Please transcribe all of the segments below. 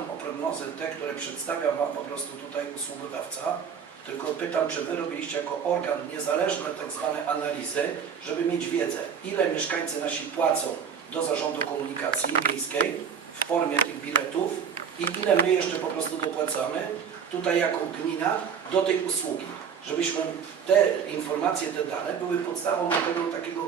pytam o prognozy te, które przedstawia Wam po prostu tutaj usługodawca, tylko pytam, czy Wy robiliście jako organ niezależne tak zwane analizy, żeby mieć wiedzę, ile mieszkańcy nasi płacą do Zarządu Komunikacji Miejskiej w formie tych biletów i ile my jeszcze po prostu dopłacamy tutaj jako gmina do tej usługi. Żebyśmy te informacje, te dane były podstawą do tego takiego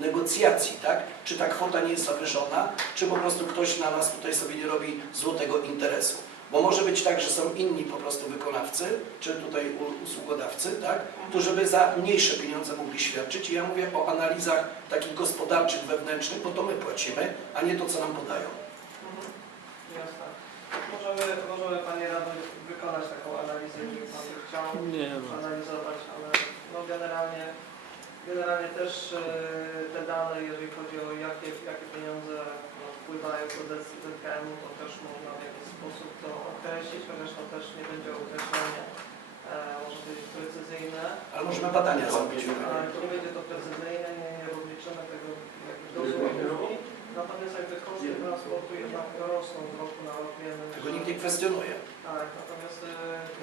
negocjacji, tak? Czy ta kwota nie jest zawyżona, czy po prostu ktoś na nas tutaj sobie nie robi złotego interesu. Bo może być tak, że są inni po prostu wykonawcy, czy tutaj usługodawcy, tak? Którzy by za mniejsze pieniądze mogli świadczyć. I ja mówię o analizach takich gospodarczych, wewnętrznych, bo to my płacimy, a nie to, co nam podają. Mhm. Jasne. Możemy, możemy Panie Radny wykonać taką analizę, jeżeli Pan by chciał Nie analizować, ale no generalnie, generalnie też e, te dane, jeżeli chodzi o jakie, jakie pieniądze no, wpływają do ZKM-u, to też można w jakiś sposób to określić, chociaż to też nie będzie określenie, e, może być precyzyjne. Ale możemy badania zrobić. Ale to nie będzie to precyzyjne, nie, nie rozliczymy tego w jakiś dosłownie. Natomiast jakby koszty transportu jednak rosną z roku na rok, wiemy. Tego że- nikt nie kwestionuje. Tak, natomiast e,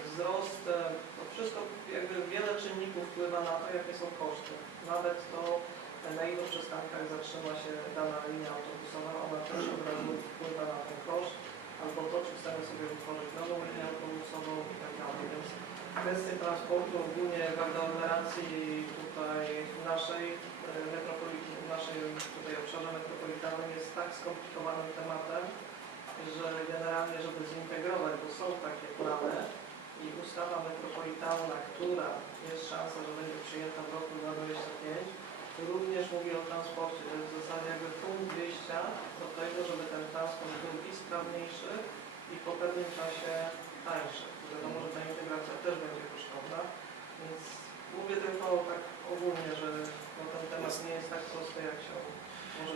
wzrost, e, to wszystko, jakby wiele czynników wpływa na to, jakie są koszty. Nawet to, na ilu przystankach zatrzyma się dana linia autobusowa, ona też od razu wpływa na ten koszt, albo to, czy chcemy sobie utworzyć nową linię autobusową i tak dalej. Więc kwestie transportu ogólnie w aglomeracji tutaj naszej e, metropolitanie, w naszej tutaj obszarze metropolitalnym jest tak skomplikowanym tematem, że generalnie, żeby zintegrować, bo są takie plany i ustawa metropolitalna, która jest szansa, że będzie przyjęta w roku 2025, również mówi o transporcie. To jest w zasadzie jakby punkt wyjścia do tego, żeby ten transport był i sprawniejszy i po pewnym czasie tańszy. Wiadomo, że ta integracja też będzie kosztowna, więc mówię tylko tak ogólnie, że no, ten temat nie jest tak prosty, jak się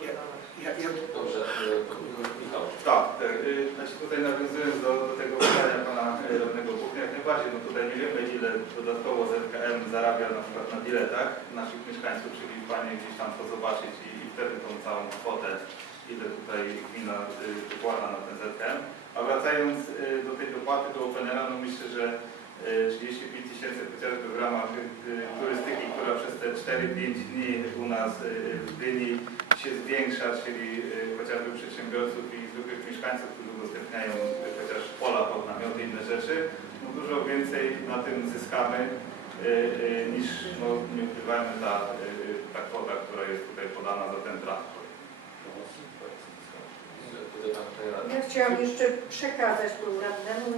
Ja-. Ja, Dobrze, e, Michał. Tak, tak. y, Znaczy tutaj nawiązując do, do tego pytania pana radnego Buchny, jak najbardziej, no tutaj nie wiemy ile dodatkowo ZKM zarabia na przykład na biletach naszych mieszkańców, czyli Panie gdzieś tam to zobaczyć i, i wtedy tą całą kwotę, ile tutaj gmina wykłada na ten ZKM. A wracając do tej dopłaty do Openera, no myślę, że y, 35 tysięcy chociażby w ramach turystyki, która przez te 4-5 dni u nas w Gdyni się zwiększa, czyli y, chociażby przedsiębiorców i zwykłych mieszkańców, którzy udostępniają y, chociaż pola pod namioty i inne rzeczy, no dużo więcej na tym zyskamy y, niż, no nie ukrywajmy, ta, ta kwota, która jest tutaj podana za ten transport. Ja chciałam jeszcze przekazać tu radnemu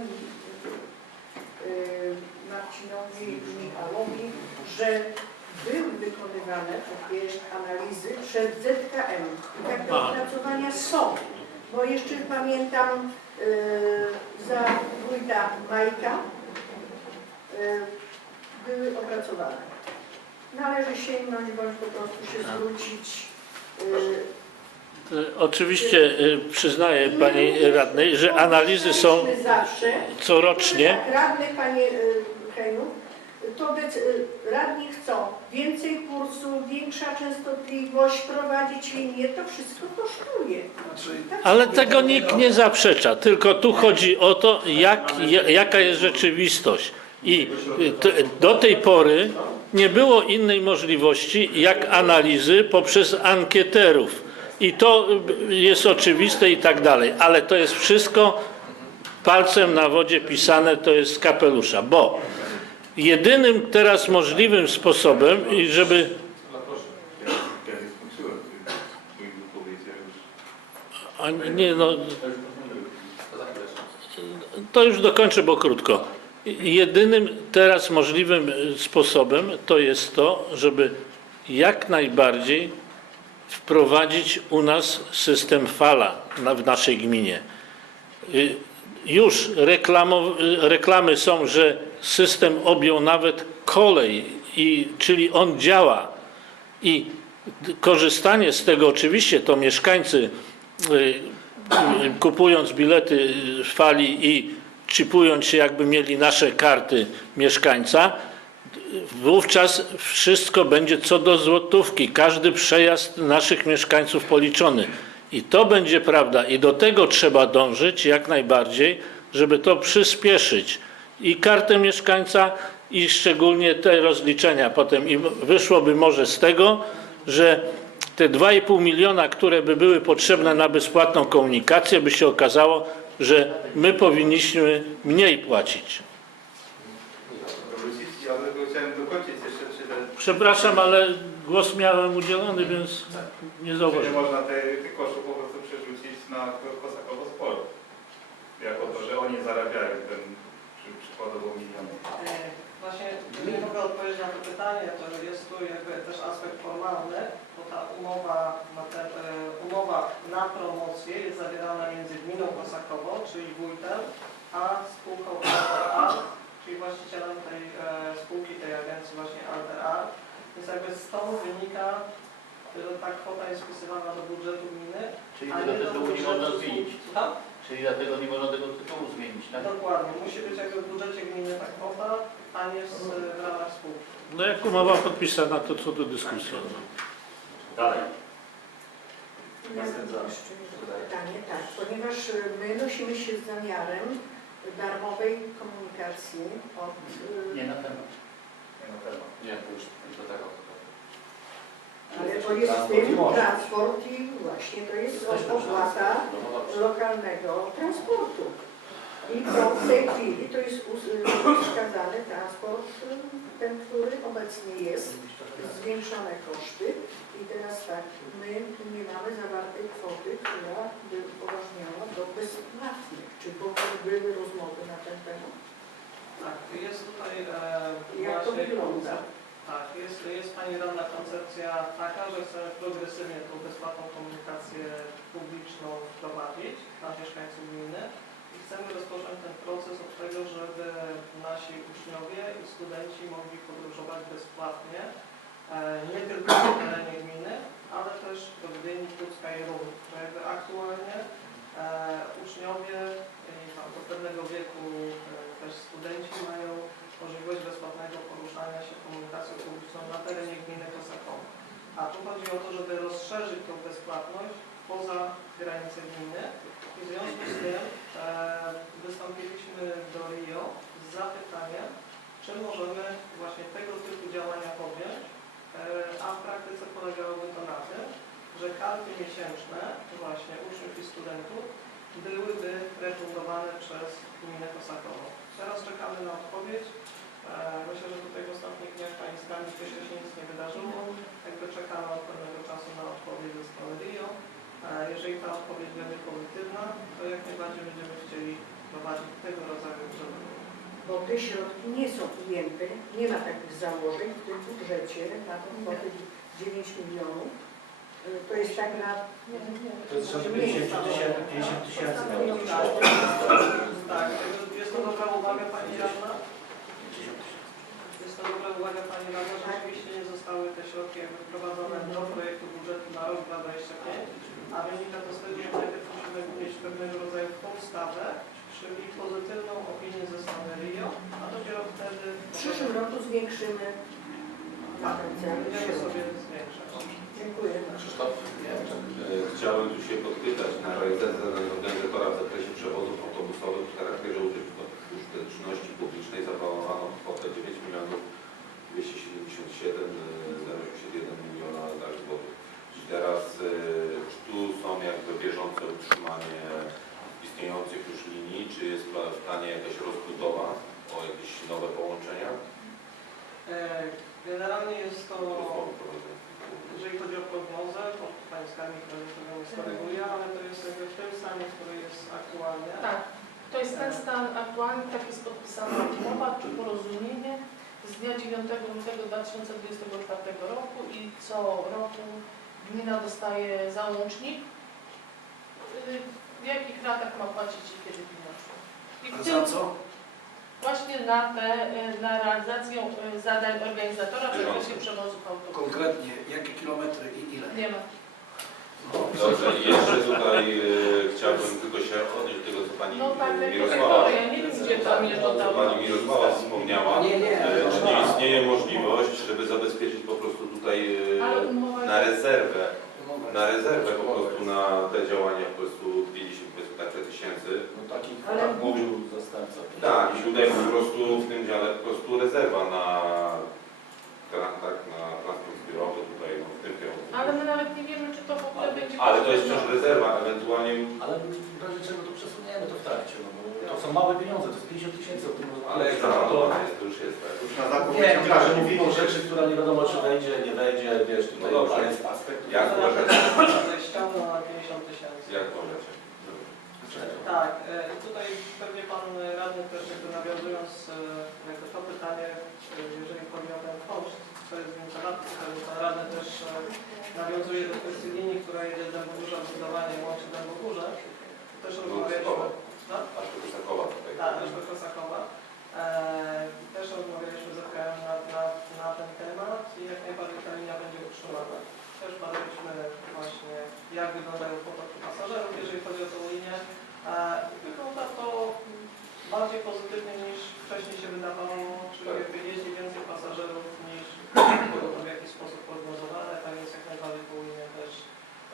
Marcinowi i Michałowi, że były wykonywane takie analizy przez ZKM. I takie A. opracowania są. Bo jeszcze pamiętam yy, za wójta Majka yy, były opracowane. Należy sięgnąć bądź po prostu się zwrócić. Yy, E, Oczywiście e, przyznaję Pani Radnej, że analizy są zawsze. corocznie. Tak, radny, panie Heniu, to radni chcą więcej kursów, większa częstotliwość, prowadzić linię, to wszystko kosztuje. znaczy, Tak Ale tego nikt nie zaprzecza, tylko tu chodzi o to, jak, ja- jaka jest rzeczywistość. I y, do tej pory nie było innej możliwości jak analizy poprzez ankieterów. I to y, jest oczywiste i tak dalej, ale to jest wszystko palcem na wodzie pisane, to jest z kapelusza, bo jedynym teraz możliwym sposobem, żeby a nie no, To już dokończę, bo krótko. Jedynym teraz możliwym y, sposobem to jest to, żeby jak najbardziej wprowadzić u nas system fala w naszej gminie. Y, Już reklamo, y, reklamy są, że system objął nawet kolej, i, czyli on działa. I korzystanie z tego, oczywiście to mieszkańcy y, y, kupując bilety y, fali i chipując się jakby mieli nasze karty mieszkańca, wówczas wszystko będzie co do złotówki, każdy przejazd naszych mieszkańców policzony. I to będzie prawda i do tego trzeba dążyć jak najbardziej, żeby to przyspieszyć i kartę mieszkańca i szczególnie te rozliczenia potem i wyszłoby może z tego, że te 2,5 miliona, które by były potrzebne na bezpłatną komunikację, by się okazało, że my powinniśmy mniej płacić. Te Przepraszam, ale głos miałem udzielony, więc nie zauważyłem. można te, tych kosztów po prostu przerzucić na Kosakowo Sport? Jako to, że oni zarabiają ten przykładowo milion. E, Właśnie nie mogę odpowiedzieć na to pytanie, to jest tu jakby też aspekt formalny, bo ta umowa e, umowa na promocję jest zawierana między gminą Kosakowo, czyli wójtem, a spółką Alter Art, czyli właścicielem tej e, spółki, tej agencji właśnie Alter Art. Więc jakby z toho wynika, że ta kwota jest wpisywana do budżetu gminy, Czyli a nie do nie budżetu można spółki. zmienić. Czyli dlatego nie można tego tytułu zmienić, tak? Dokładnie, musi być jakby w budżecie gminy ta kwota, a nie z, w ramach spółki. No jak umowa podpisana, to co do dyskusji. Dalej. Ja mam jeszcze jedno pytanie, tak, ponieważ y, my nosimy się z zamiarem darmowej komunikacji od y, Nie na temat. Nie na temat. Nie, to już do tego. To jest w tym transport i właśnie to jest opłata No, no lokalnego transportu. I to w tej chwili to jest wskazany transport, ten, który obecnie jest, zwiększone koszty. I teraz tak, my tu nie mamy zawartej kwoty, która by upoważniała do bezpłatnych. Czy w ogóle były rozmowy na ten temat? Tak, jest tutaj e, Jak to wygląda? Tak, jest, jest Pani Radna koncepcja taka, że chcemy progresywnie tą bezpłatną komunikację publiczną wprowadzić dla mieszkańców gminy. I chcemy rozpocząć ten proces od tego, żeby nasi uczniowie i studenci mogli podróżować bezpłatnie, e, nie tylko na terenie gminy, ale też do Gdyni, Pucka i Rumi, że jakby aktualnie e, uczniowie i tam do pewnego wieku e, też studenci mają możliwość bezpłatnego poruszania się komunikacją publiczną na terenie gminy Kosakowo. A tu chodzi o to, żeby rozszerzyć tą bezpłatność poza granice gminy i w związku z tym e, wystąpiliśmy do RIO z zapytaniem, czy możemy właśnie tego typu działania podjąć, e, a w praktyce polegałoby to na tym, że karty miesięczne właśnie uczniów i studentów byłyby refundowane przez gminę Kosakowo. Teraz czekamy na odpowiedź. E, Myślę, że tutaj w ostatnich dniach Pani Skarbnik jeszcze się nic nie wydarzyło. Jakby czekamy od pewnego czasu na odpowiedź ze strony RIO. E, Jeżeli ta odpowiedź będzie pozytywna, to jak najbardziej będziemy chcieli prowadzić tego rodzaju działania. Bo te środki nie są ujęte, nie ma takich założeń w tym budżecie na tą kwotę 9 milionów. To jest tak na... To jest 50 tysięcy. 50 tysięcy. Tak, jest to dobra uwaga Pani Radna. Jest to dobra uwaga Pani Radna, że oczywiście nie zostały te środki wprowadzone do projektu budżetu na rok 2025, a wynika to z tego, że najpierw musimy mieć pewnego rodzaju podstawę, czyli pozytywną opinię ze strony RIO, a dopiero wtedy W przyszłym roku zwiększymy potencjał będziemy sobie zwiększać. Dziękuję. Krzysztof? E, Chciałem tu się podpytać na realizację zadań organizatora w zakresie przewozów autobusowych w charakterze użyteczności publicznej zaplanowano kwotę 9 milionów 277 081 miliona tak, złotych. I teraz e, czy tu są jakby bieżące utrzymanie istniejących już linii, czy jest w planie jakaś rozbudowa o jakieś nowe połączenia? E, Generalnie jest to, jeżeli chodzi o prognozę, to Pani Skarbnik pewnie tego nie skoryguje, ale to jest jakby w tym stanie, który jest aktualnie. Tak, to jest ten stan aktualny, tak jest podpisana umowa czy porozumienie z dnia 9 lutego 2024 roku i co roku gmina dostaje załącznik, y, w jakich ratach ma płacić i kiedy pieniądze. I w za tym co? właśnie na, te, y, na realizację y, zadań organizatora w zakresie przewozów autobusów. Konkretnie, jakie kilometry i ile? Nie ma. Dobrze, i jeszcze tutaj e, chciałbym tylko się odnieść do tego, co Pani No tak, Mirosława to ja nie wiem gdzie tam jest Co to Pani Mirosława wspomniała, Nie, nie. e, czy nie istnieje możliwość, żeby zabezpieczyć po prostu tutaj e, Ale umowa na rezerwę na rezerwę po prostu na te działania po prostu 50 powiedzmy tak tysięcy. No takich Ale- tak mówił zastępca. Tak, i tutaj po prostu w tym dziale po prostu rezerwa na, tra- tak, na transport zbiorowy tutaj no, w tym kierunku. Ale my nawet nie wiemy, czy to w ogóle będzie... Ale to jest wciąż rezerwa, ewentualnie Ale w razie czego to przesuniemy to w trakcie, no bo to są małe pieniądze, to jest 50 tysięcy, o tym ale jak zaplanowane jest, to już jest tak. Już na zakup Nie, wyciągają. że mówimy o rzeczy, która nie wiadomo czy wejdzie, nie wejdzie, wiesz, tutaj No dobrze. ale jest aspekt. Jak uważacie? ściągnął na 50 tysięcy. Jak uważacie? Tak, e, i tutaj pewnie Pan Radny też jakby nawiązując e, jakby to pytanie, e, jeżeli chodzi o ten koszt, co jest w instalacji, to Pan Radny też nawiązuje do kwestii linii, która jedzie Dębogórza, budowanie łączy Dębogórze. Też rozmawialiśmy, no? Aż do Kosakowa tak, też do Kosakowa. E, też rozmawialiśmy z FKM na, na, na ten temat i jak najbardziej ta linia będzie utrzymana. Też badaliśmy właśnie, jak wyglądają potoki pasażerów, jeżeli chodzi o tą linię. E, i wygląda to mm, bardziej pozytywnie niż wcześniej się wydawało, czyli Tak. jakby jeździ więcej pasażerów niż było to w jakiś sposób prognozowane, tak więc jak najbardziej tą linię też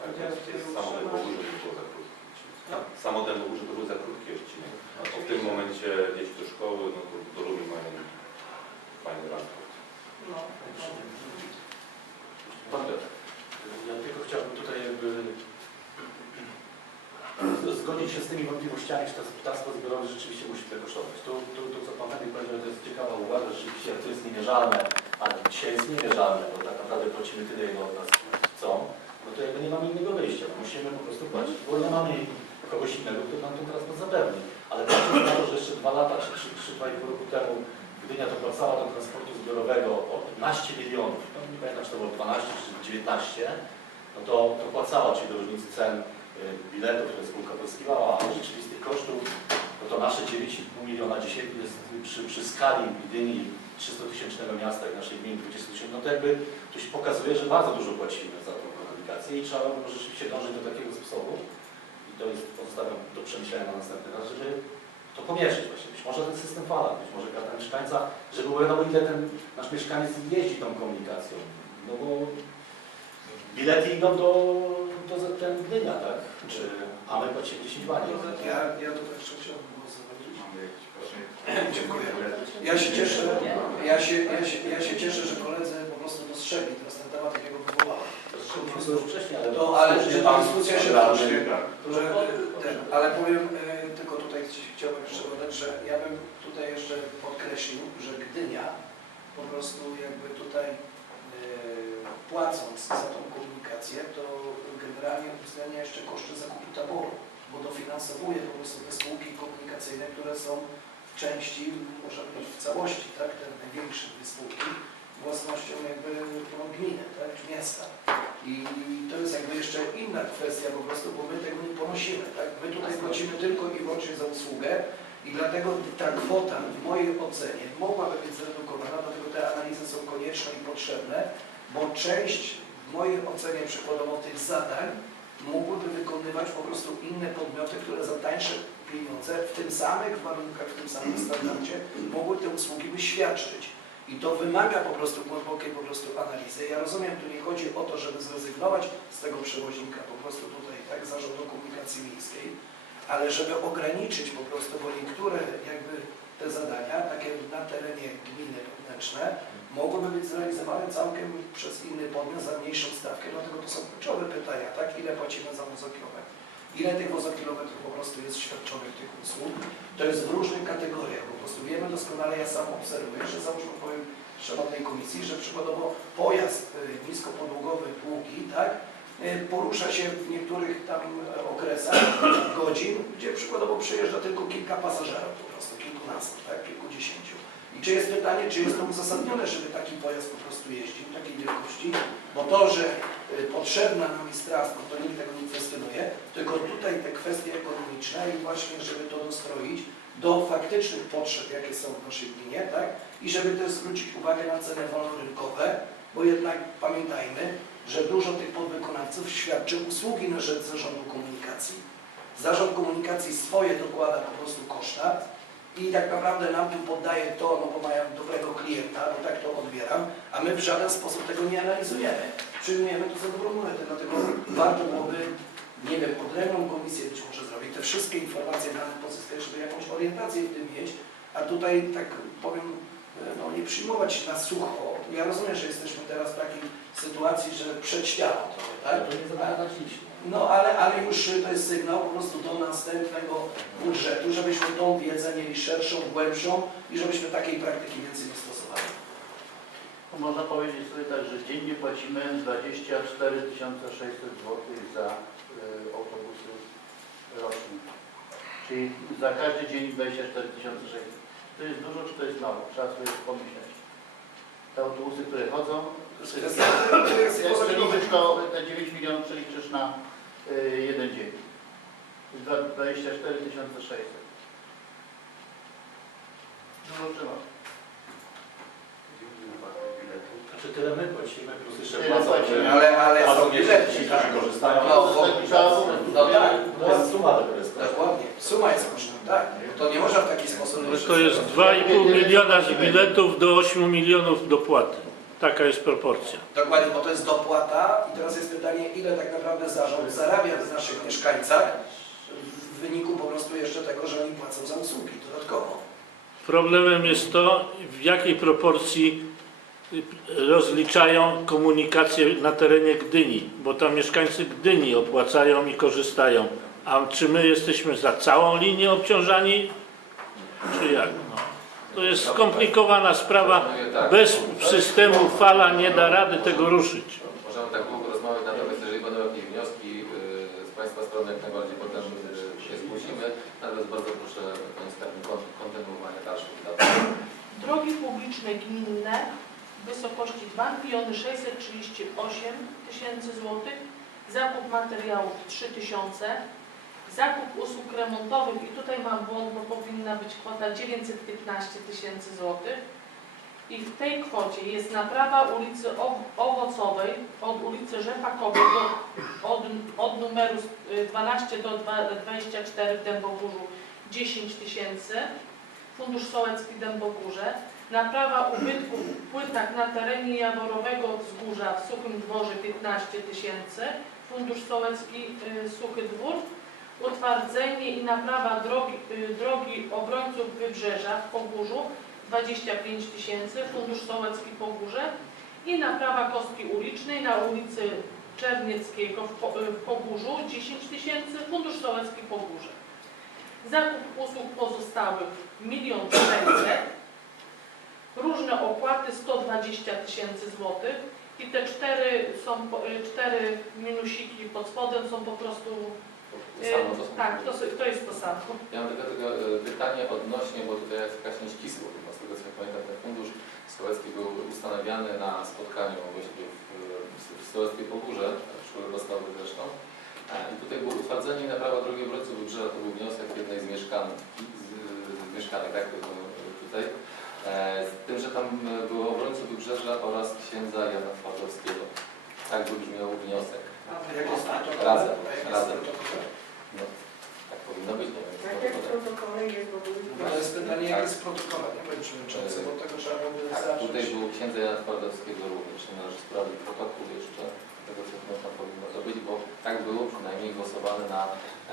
Tak, to jest, jest samo Dębogórze to było za krótki odcinek. No. Samo Dębogórze to był za krótki odcinek. Bo w tym oczywiście- momencie dzieci do szkoły, no to do Rumi mają fajny transport. No, Pan Piotr, Ja tylko chciałbym tutaj jakby zgodzić się z że ten transport zbiorowy rzeczywiście musi tyle kosztować. Tu, tu, tu co Pan Henryk powiedział, to jest ciekawa uwaga, rzeczywiście to jest niemierzalne, a dzisiaj jest niemierzalne, bo tak naprawdę płacimy tyle, ile od nas chcą, no to jakby nie mamy innego wyjścia, musimy po prostu płacić, bo nie mamy kogoś innego, kto nam ten transport zapewni. Ale patrząc na to, że jeszcze dwa lata, czy, czy, dwa i pół roku temu Gdynia dopłacała do transportu zbiorowego o 15 milionów, no nie pamiętam czy to było 12 czy 19, no to dopłacała, czyli do różnicy cen biletów, które spółka pozyskiwała, a rzeczywistych kosztów, no to nasze 9,5 miliona dzisiaj jest przy, przy skali Gdyni 300 tysięcznego miasta i naszej gminy 20 tysięcy, no to jakby to się pokazuje, że bardzo dużo płacimy za tą komunikację i trzeba by rzeczywiście dążyć do takiego sposobu i to jest, pozostawiam do przemyślenia na następny raz, żeby to pomierzyć właśnie. Być może ten system fala, być może karta mieszkańca, żeby wiadomo ile ten nasz mieszkaniec jeździ tą komunikacją. No bo bilety idą do, do ZTM Gdynia, tak? Czy, a my płacimy 10 bani. Ja, ja. Mamy jakieś proszę. Dziękuję. Ja się cieszę, ja się, ja się, ja się cieszę, że koledzy po prostu dostrzegli teraz ten temat, jakiego wywołałem. To już wcześniej, ale... To, ale że ta dyskusja się toczy. Tak. Ale powiem, y, tylko tutaj chci- chciałbym jeszcze dodać, że ja bym tutaj jeszcze podkreślił, że Gdynia po prostu jakby tutaj y, płacąc za tą komunikację, to generalnie uwzględnia jeszcze koszty zakupu taboru, bo dofinansowuje po prostu te spółki komunikacyjne, które są w części, może być w całości, tak, te największe dwie spółki, własnością jakby no, gminy, tak, czy miasta. I to jest jakby jeszcze inna kwestia po prostu, bo my tego nie ponosimy, tak? My tutaj płacimy tylko i wyłącznie za usługę i dlatego ta kwota w mojej ocenie mogłaby być zredukowana, dlatego te analizy są konieczne i potrzebne, bo część w mojej ocenie przykładowo tych zadań mogłyby wykonywać po prostu inne podmioty, które za tańsze pieniądze w tym samych warunkach, w tym samym standardzie mogły te usługi by świadczyć. I to wymaga po prostu głębokiej po prostu analizy. Ja rozumiem, tu nie chodzi o to, żeby zrezygnować z tego przewoźnika po prostu tutaj, tak, zarządu komunikacji miejskiej, ale żeby ograniczyć po prostu, bo niektóre jakby te zadania, takie na terenie wewnętrzne, mogłyby być zrealizowane całkiem przez inny podmiot za mniejszą stawkę, dlatego to są kluczowe pytania, tak, ile płacimy za wozokilometr, ile tych wozokilometrów po prostu jest świadczonych tych usług, to jest w różnych kategoriach, po prostu wiemy doskonale, ja sam obserwuję, że załóżmy powiem Szanownej Komisji, że przykładowo pojazd y, niskopodłogowy, długi, tak, y, porusza się w niektórych tam e, okresach godzin, gdzie przykładowo przyjeżdża tylko kilka pasażerów po prostu, kilkunastu, tak, kilkudziesięciu. Czy jest pytanie, czy jest to uzasadnione, żeby taki pojazd po prostu jeździł, takiej wielkości, bo to, że y, potrzebna nam jest transport, to nikt tego nie kwestionuje, tylko tutaj te kwestie ekonomiczne i właśnie, żeby to dostroić do faktycznych potrzeb, jakie są w naszej gminie, tak? I żeby też zwrócić uwagę na ceny wolnorynkowe, bo jednak pamiętajmy, że dużo tych podwykonawców świadczy usługi na rzecz zarządu komunikacji. Zarząd komunikacji swoje dokłada po prostu koszta i tak naprawdę nam tu poddaje to, no bo mają dobrego klienta, bo tak to odbieram, a my w żaden sposób tego nie analizujemy. przyjmujemy to za dobrą monetę, dlatego warto byłoby, nie wiem, odrębną komisję być może zrobić, te wszystkie informacje dane pozyskać, żeby jakąś orientację w tym mieć, a tutaj tak powiem, no nie przyjmować na sucho. Ja rozumiem, że jesteśmy teraz w takiej sytuacji, że przed ścianą trochę, tak? To nie zapowiadaliśmy. No ale, ale już to jest sygnał po prostu do następnego budżetu, żebyśmy tą wiedzę mieli szerszą, głębszą i żebyśmy takiej praktyki więcej nie stosowali. Można powiedzieć sobie tak, że dziennie płacimy 24 600 zł za y, autobusy roczne. Czyli za każdy dzień 24 600. To jest dużo czy to jest mało? Trzeba sobie pomyśleć. Te autobusy, które chodzą, To jest kwestia, to jest jak to, te 9 milionów przeliczysz na jeden dzień. To jest dwa- 24 600. Dużo mało? Znaczy tyle my płacimy, plus jeszcze Tyle płacą, płacimy. Ale, ale są bilety. ci, którzy korzystają. No, tak trzeba było- No tak, To jest suma tego jest. dokładnie. Suma jest kosztem, tak. To nie można w taki sposób... To jest 2,5 miliona z biletów do 8 milionów dopłaty. Taka jest proporcja. Dokładnie, bo to jest dopłata i teraz jest pytanie, ile tak naprawdę zarząd zarabia w naszych mieszkańcach w wyniku po prostu jeszcze tego, że oni płacą za usługi dodatkowo. Problemem jest to, w jakiej proporcji y, rozliczają komunikację na terenie Gdyni, bo tam mieszkańcy Gdyni opłacają i korzystają. A czy my jesteśmy za całą linię obciążani, czy jak? No. To jest skomplikowana sprawa. Bez systemu fala nie da rady tego ruszyć. Możemy tak długo rozmawiać, natomiast jeżeli będą jakieś wnioski yy, z Państwa strony, jak najbardziej potem yy, się zgłosimy. Natomiast bardzo proszę Panie Skarbnik o kontynuowanie dalszych wydatków. Drogi publiczne gminne w wysokości 2 miliony 638 tysięcy złotych, zakup materiałów 3 tysiące, zakup usług remontowych. I tutaj mam błąd, bo powinna być kwota 915 tysięcy złotych. I w tej kwocie jest naprawa ulicy Ow- Owocowej od ulicy Rzepakowej do, od, od numeru y, 12 do dwa- 24 w Dębogórzu 10 tysięcy, Fundusz Sołecki Dębogórze, naprawa ubytków w płytach na terenie Jaworowego Wzgórza w Suchym Dworze 15 tysięcy, Fundusz Sołecki y, Suchy Dwór, utwardzenie i naprawa drogi, y, drogi obrońców Wybrzeża w Pogórzu 25 tysięcy, Fundusz Sołecki Pogórze i naprawa kostki ulicznej na ulicy Czernieckiego w, y, Pogórzu 10 tysięcy, Fundusz Sołecki Pogórze. Zakup usług pozostałych 1 600 różne opłaty 120 tysięcy złotych i te cztery są y, cztery minusiki pod spodem są po prostu samo to y, są. tak, to, to jest to samo. Ja mam tylko, tylko e, pytanie odnośnie, bo tutaj jest jakaś nieścisłość, bo z tego co ja pamiętam, ten fundusz sołecki był ustanawiany na spotkaniu właśnie w, w, w Sołeckiej Pogórze, w szkole podstawowej zresztą. E, I tutaj było utwardzenie i naprawa drogi obrońców Wybrzeża, to był wniosek jednej z mieszkanek, z, z mieszkanek tak, tutaj. E, z tym, że tam było obrońców Wybrzeża oraz księdza Jana Twardowskiego. Tak by brzmiał wniosek. Razem, razem. protokole? No, tak powinno być, nie wiem. Tak jak w protokole jest, bo były No to jest w protokole, nie Panie Przewodniczący, bo tego trzeba byłoby Tak, tutaj zacząć. był księdza Jana Twardowskiego również, nie należy sprawdzić protokół jeszcze tego, co można powinno to być, bo tak było przynajmniej głosowane na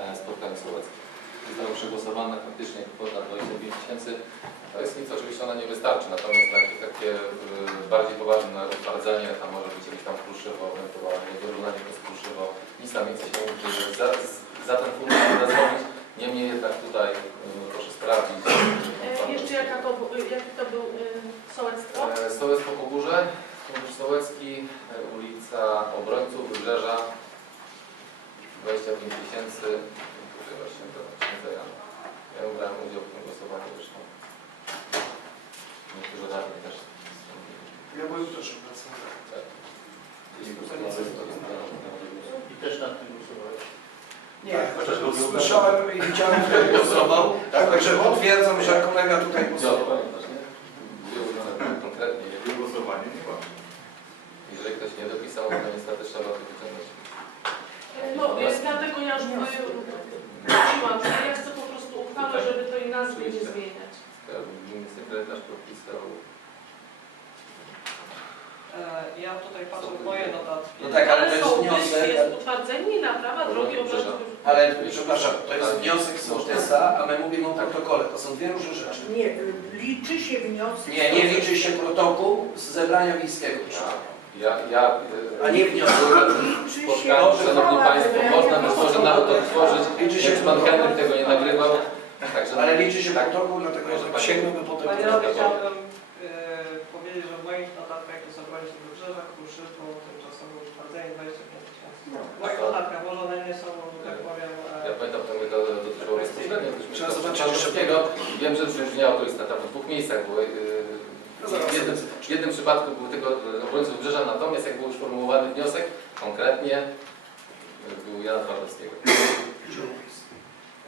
e, spotkaniu sołeckim. Zostało przegłosowane faktycznie kwota 25 tysięcy. To jest nic, oczywiście ona nie wystarczy, natomiast takie, takie e, bardziej poważne utwardzenie, tam może być jakieś tam kruszywo, ewentualnie wyrównanie przez kruszywo, nic tam więcej się nie mówi, że za, za ten fundusz nie zrobić. Niemniej jednak tutaj e, proszę sprawdzić. E, jeszcze jaka to, bu- y, jaki to był y, sołectwo? E, Sołectwo Pogórze, Fundusz Sołecki, e, ulica Obrońców, Wybrzeża, 25 tysięcy. Tutaj właśnie to księdza Jana. Ja brałem udział w tym głosowaniu zresztą. Niektórzy radni też. Ja byłem też obecny. I też nad tym głosowałeś. Nie, Chociaż był słyszałem i widziałem, kto głosował, tak, także potwierdzam, że kolega tutaj Co, głosował. pamiętasz, nie? Było uznane konkretnie. nie? Głosowanie nie ma. Jeżeli ktoś nie dopisał, to niestety trzeba to wyciągnąć. E, No, y, dlatego ja już wróciłam, że ja chcę po prostu uchwałę, żeby to i nazwy nie zmieniać. Gminny sekretarz podpisał E, Ja tutaj patrzę w moje notatki. No tak, ale to jest wniosek. jest utwardzenie na prawa drogi obręczne. Ale przepraszam, to jest wniosek sołtysa, a my mówimy o protokole. To są dwie różne rzeczy. Nie, y, liczy się wniosek. Nie, nie liczy się protokół z zebrania wiejskiego. Ja, ja, A nie wniosek. Spotkałem, Szanowni Państwo, można by wniosku. może nawet odtworzyć, Liczy się jak Pan Henryk tego nie nagrywał. Także Ale liczy się tak, protokół, dlatego że sięgnąłby po Panie tego. Radny, chciałbym e, powiedzieć, że w moich notatkach jest obrońcy wybrzeża, kruszy, to tymczasowe utwardzenie 25 tysięcy. No. W moich notatkach, może one nie są, że tak powiem, Ja e, pamiętam, to mnie dotyczyło bezpośrednio. Trzeba zobaczyć Czarnowskiego. Wiem, że brzmiało to jest na tam w dwóch miejscach. No zaraz w, jednym, sobie w jednym przypadku był tylko e, obrońców wybrzeża, natomiast jak był już formułowany wniosek, konkretnie e, był Jana Twarzowskiego.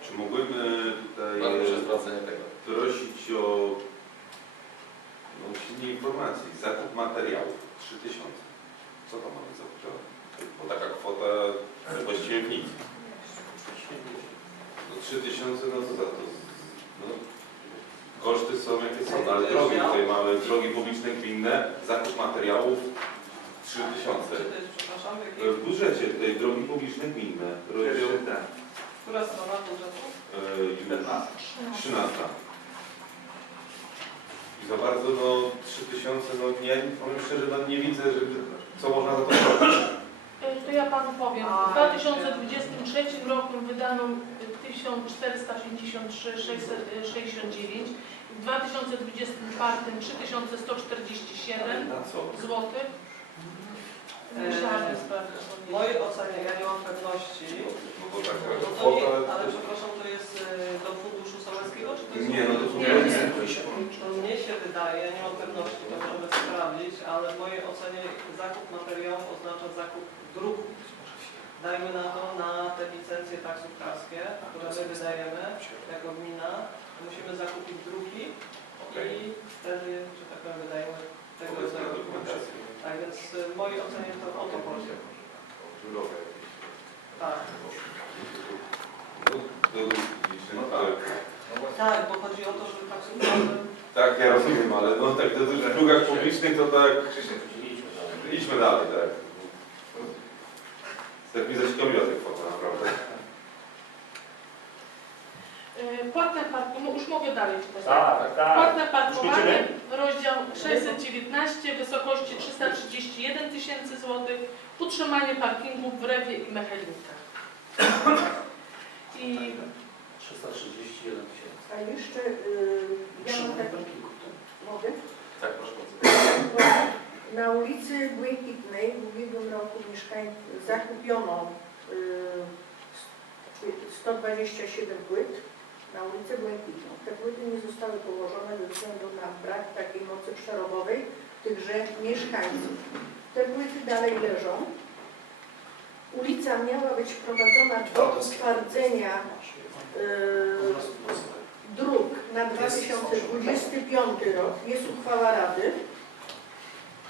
Czy mógłbyśmy tutaj Bardzo proszę sprawdzenie tego. prosić o no, silnie informacji. Zakup materiałów 3000. Co to ma być za kwota? Bo taka kwota właściwie w nic. No 3000 no to za to. No, koszty są jakie są, no, ale drogi tutaj mamy, drogi publiczne gminne, zakup materiałów 3000. czy to jest, przepraszam, w budżecie tej drogi publiczne gminne, rozdział która strona budżetu? e, 13. I za bardzo, no 3000, no nie, powiem szczerze, no nie widzę, że, co można za to zrobić. Y, To ja Panu powiem. W 2023 roku wydano y, 1453 669, w 2024 3147 Na co? złotych. E, Musiałabym sprawdzić. W mojej ocenie, ja nie mam pewności, No bo taka no to nie, ale przepraszam, to jest e, do funduszu sołeckiego, czy to jest... Nie, no to Nie, To mnie się wydaje, ja nie mam pewności, to możemy sprawdzić, ale w mojej ocenie zakup materiałów oznacza zakup druku. Dajmy na to na te licencje taksówkarskie, wydajemy jako gmina, musimy zakupić druki i wtedy, że tak powiem, wydajemy tego rodzaju dokumentację. Tak więc w mojej ocenie to o to chodzi. Tak. No, dróg publicznych, ale... Tak, bo chodzi o to, że taksówkarze Tak, ja rozumiem, ale no tak, do w drogach publicznych to tak... Idźmy dalej, tak. Tak mi zaciekawiła ta kwota, naprawdę. Y, Płatne parkowanie, już mogę dalej czytać. Tak, tak. Płatne parkowanie, rozdział 619 wysokości 331 tysięcy złotych, utrzymanie parkingów w Rewie i Mechanikach. I 331 tysięcy. A jeszcze y, ja mam tak, mogę? Tak, proszę bardzo. Na ulicy Błękitnej w ubiegłym roku mieszkań zakupiono y, 127 płyt na ulicę Błękitną. Te płyty nie zostały położone ze względu na brak takiej mocy przerobowej tychże mieszkańców. Te płyty dalej leżą. Ulica miała być wprowadzona do utwardzenia y, dróg na 2025 rok. Jest uchwała Rady.